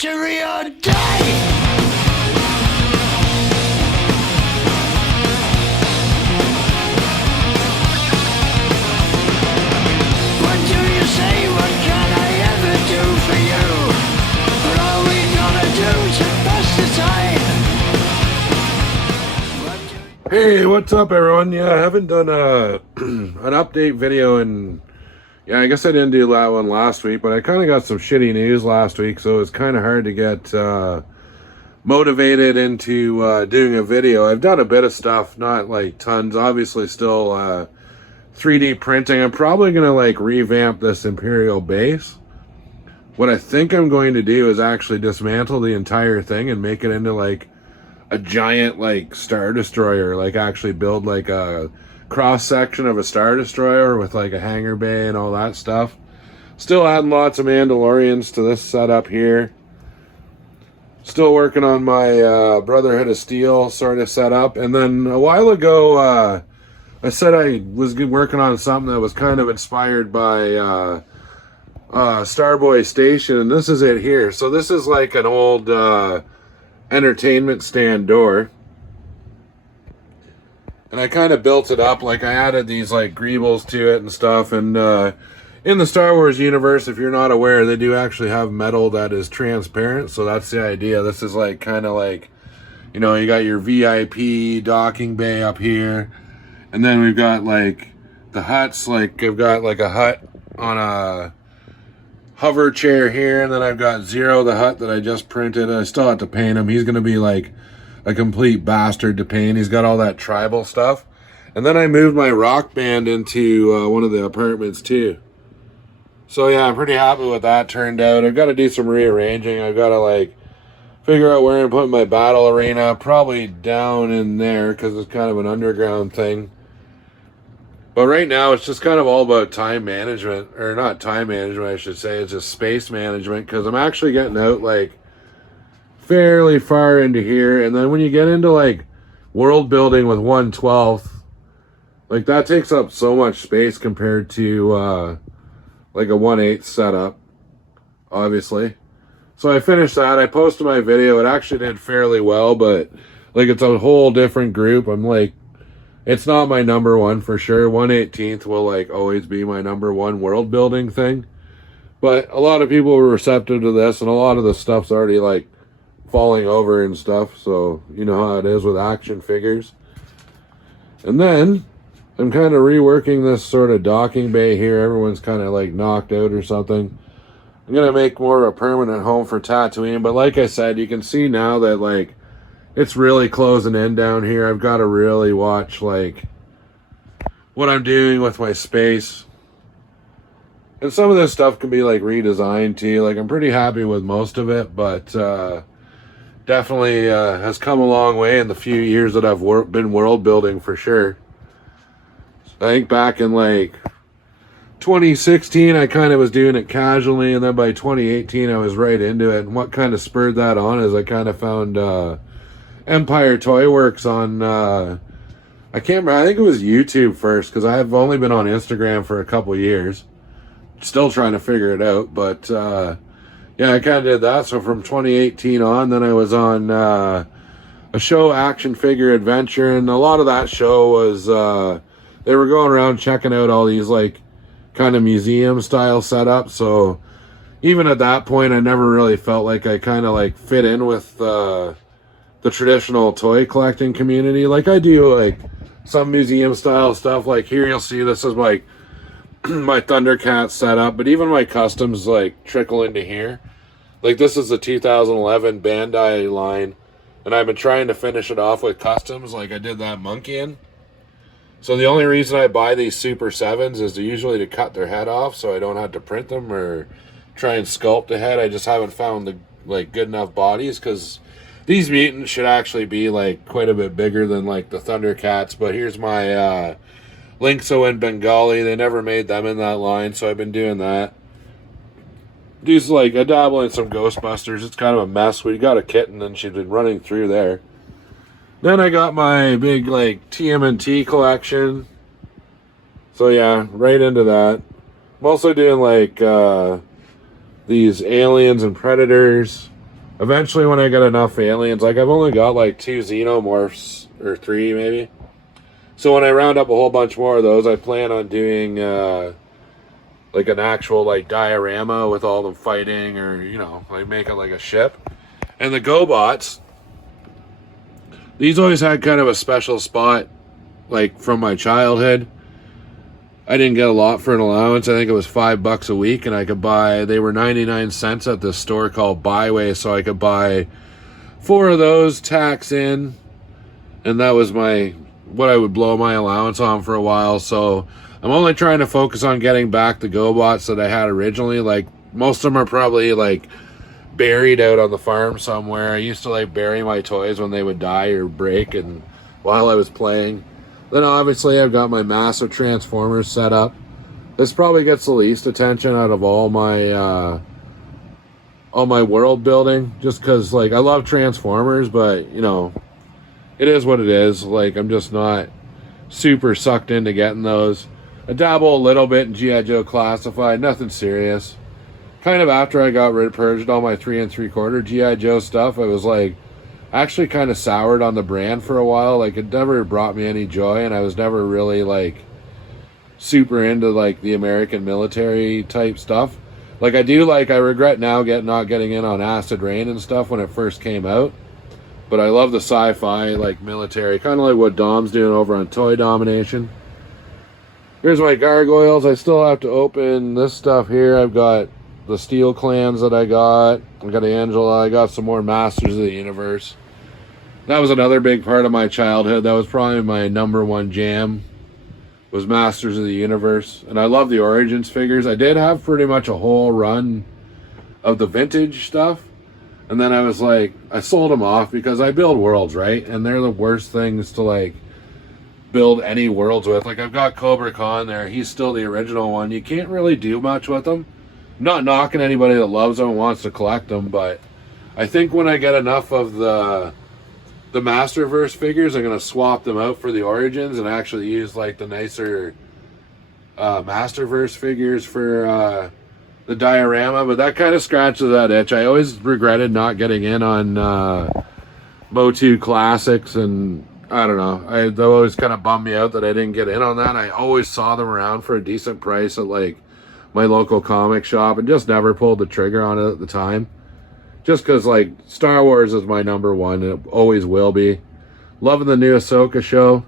victory or die! What do you say? What can I ever do for you? What are we gonna do to pass the time? Hey, what's up, everyone? Yeah, I haven't done an update video in, I guess I didn't do that one last week, but I kind of got some shitty news last week, so it was kind of hard to get motivated into doing a video. I've done a bit of stuff, not like tons, obviously still 3D printing. I'm probably going to like revamp this Imperial base. What I think I'm going to do is actually dismantle the entire thing and make it into like a giant like Star Destroyer, like actually build like a cross section of a Star Destroyer with like a hangar bay and all that stuff. Still adding lots of Mandalorians to this setup here. Still working on my Brotherhood of Steel sort of setup. And then a while ago, I said I was working on something that was kind of inspired by Starboy Station, and this is it here. So this is like an old entertainment stand door, and I kind of built it up, like I added these like greebles to it and stuff. And in the Star Wars universe, if you're not aware, they do actually have metal that is transparent, so that's the idea. This is like kind of like, you know, you got your VIP docking bay up here, and then we've got like the huts. Like I've got like a hut on a hover chair here, and then I've got Zero, the hut that I just printed. I still have to paint him. He's going to be like a complete bastard to paint. He's got all that tribal stuff. And then I moved my rock band into one of the apartments too. So yeah, I'm pretty happy with that turned out. I've got to do some rearranging. I've got to like figure out where I'm putting my battle arena. Probably down in there because it's kind of an underground thing. But right now, it's just kind of all about time management, or not time management, I should say. It's just space management, because I'm actually getting out like fairly far into here. And then when you get into like world building with 1/12, like that takes up so much space compared to like a 1/8 setup, obviously. So I finished that. I posted my video. It actually did fairly well, but like it's a whole different group. I'm like, it's not my number one for sure. 1/18 will like always be my number one world building thing. But a lot of people were receptive to this, and a lot of the stuff's already like falling over and stuff. So you know how it is with action figures. And then I'm kind of reworking this sort of docking bay here. Everyone's kind of like knocked out or something. I'm going to make more of a permanent home for Tatooine. But like I said, you can see now that like it's really closing in down here. I've got to really watch like what I'm doing with my space. And some of this stuff can be like redesigned too. Like I'm pretty happy with most of it, but definitely has come a long way in the few years that I've been world building for sure. I think back in like 2016, I kind of was doing it casually, and then by 2018, I was right into it. And what kind of spurred that on is I kind of found Empire Toy Works on, I can't remember, I think it was YouTube first, because I've only been on Instagram for a couple years. Still trying to figure it out, but yeah, I kind of did that. So from 2018 on, then I was on a show, Action Figure Adventure, and a lot of that show was, they were going around checking out all these like kind of museum style setups. So even at that point, I never really felt like I kind of like fit in with the traditional toy collecting community. Like I do like some museum style stuff. Like here you'll see this is like my Thundercat setup, but even my customs like trickle into here. Like this is the 2011 Bandai line, and I've been trying to finish it off with customs. Like I did that monkey in. So the only reason I buy these Super 7s is usually to cut their head off, so I don't have to print them or try and sculpt the head. I just haven't found the like good enough bodies, because these mutants should actually be like quite a bit bigger than like the Thundercats. But here's my Linkso and Bengali. They never made them in that line, so I've been doing that. These like I dabble in some Ghostbusters. It's kind of a mess. We got a kitten and she's been running through there. Then I got my big like TMNT collection. So yeah, right into that. I'm also doing like these aliens and predators. eventually when I get enough aliens, like I've only got like 2 xenomorphs, or 3 maybe. So when I round up a whole bunch more of those, I plan on doing like an actual like diorama with all them fighting, or you know, like make it like a ship. And the GoBots, these always had kind of a special spot, like from my childhood. I didn't get a lot for an allowance. I think it was $5 a week, and I could buy, they were 99 cents at this store called Byway, so I could buy 4 of those, tax in, and that was what I would blow my allowance on for a while. So I'm only trying to focus on getting back the GoBots that I had originally. Like most of them are probably like buried out on the farm somewhere. I used to like bury my toys when they would die or break, and while I was playing. Then obviously I've got my massive Transformers set up. This probably gets the least attention out of all my world building, just because like I love Transformers, but you know, it is what it is. Like I'm just not super sucked into getting those. I dabble a little bit in G.I. Joe Classified, nothing serious. Kind of after I got purged all my 3 3/4 G.I. Joe stuff, I was like actually kind of soured on the brand for a while. Like it never brought me any joy, and I was never really like super into like the American military type stuff. Like I regret now not getting in on Acid Rain and stuff when it first came out. But I love the sci-fi, like military, kind of like what Dom's doing over on Toy Domination. Here's my gargoyles. I still have to open this stuff here. I've got the Steel Clans that I got Angela. I got some more Masters of the Universe. That was another big part of my childhood. That was probably my number one jam, was Masters of the Universe. And I love the Origins figures. I did have pretty much a whole run of the vintage stuff. And then I was like, I sold them off because I build worlds, right? And they're the worst things to like build any worlds with. Like I've got Cobra Khan there. He's still the original one. You can't really do much with them. I'm not knocking anybody that loves them and wants to collect them, but I think when I get enough of the Masterverse figures, I'm going to swap them out for the Origins and actually use like the nicer Masterverse figures for the diorama. But that kind of scratches that itch. I always regretted not getting in on Motu Classics, and I don't know. That always kind of bummed me out that I didn't get in on that. I always saw them around for a decent price at like my local comic shop and just never pulled the trigger on it at the time. Just because, like, Star Wars is my number one, and it always will be. Loving the new Ahsoka show.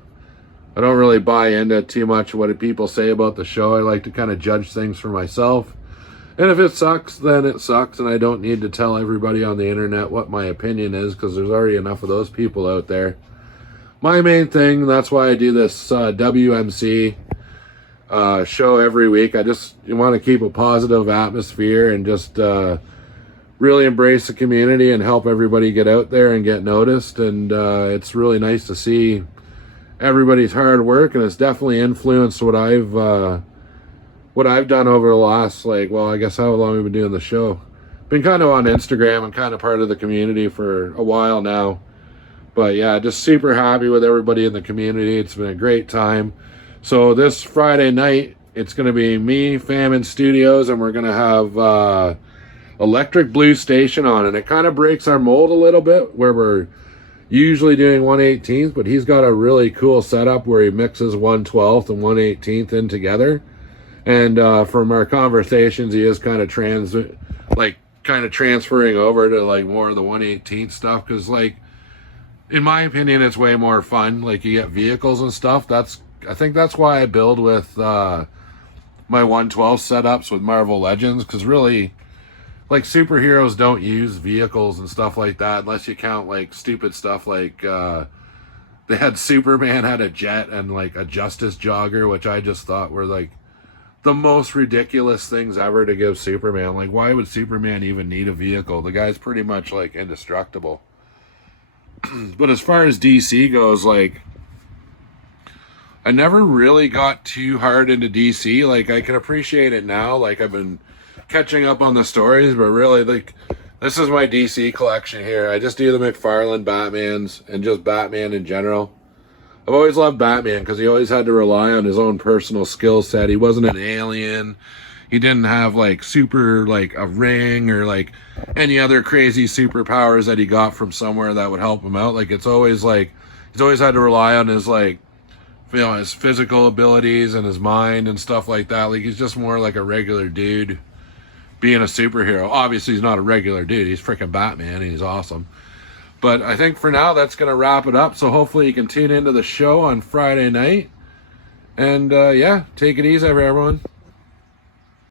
I don't really buy into too much what people say about the show. I like to kind of judge things for myself. And if it sucks, then it sucks, and I don't need to tell everybody on the internet what my opinion is, because there's already enough of those people out there. My main thing, that's why I do this WMC show every week. I just want to keep a positive atmosphere and just really embrace the community and help everybody get out there and get noticed. And it's really nice to see everybody's hard work, and it's definitely influenced what I've done over the last, like, well, I guess how long we've been doing the show. Been kind of on Instagram and kind of part of the community for a while now. But yeah, just super happy with everybody in the community. It's been a great time. So this Friday night, it's going to be me, Famine Studios, and we're going to have Electric Blue Station on. And it kind of breaks our mold a little bit, where we're usually doing 1/18th, but he's got a really cool setup where he mixes 1/12th and 1/18th in together. And from our conversations, he is kind of transferring over to like more of the 1/18th stuff, because like, in my opinion, it's way more fun. Like, you get vehicles and stuff. I think that's why I build with my 1/12 setups with Marvel Legends, because really, like, superheroes don't use vehicles and stuff like that unless you count like stupid stuff like they had Superman had a jet and like a Justice Jogger, which I just thought were like the most ridiculous things ever to give Superman. Like, why would Superman even need a vehicle? The guy's pretty much like indestructible. But as far as DC goes, like, I never really got too hard into DC. Like, I can appreciate it now. Like, I've been catching up on the stories, but really, like, this is my DC collection here. I just do the McFarlane Batmans and just Batman in general. I've always loved Batman because he always had to rely on his own personal skill set. He wasn't an alien. He didn't have like super like a ring or like any other crazy superpowers that he got from somewhere that would help him out. Like it's always like he's always had to rely on his like, you know, his physical abilities and his mind and stuff like that. Like he's just more like a regular dude being a superhero. Obviously he's not a regular dude. He's freaking Batman and he's awesome. But I think for now that's going to wrap it up. So hopefully you can tune into the show on Friday night. And yeah, take it easy everyone.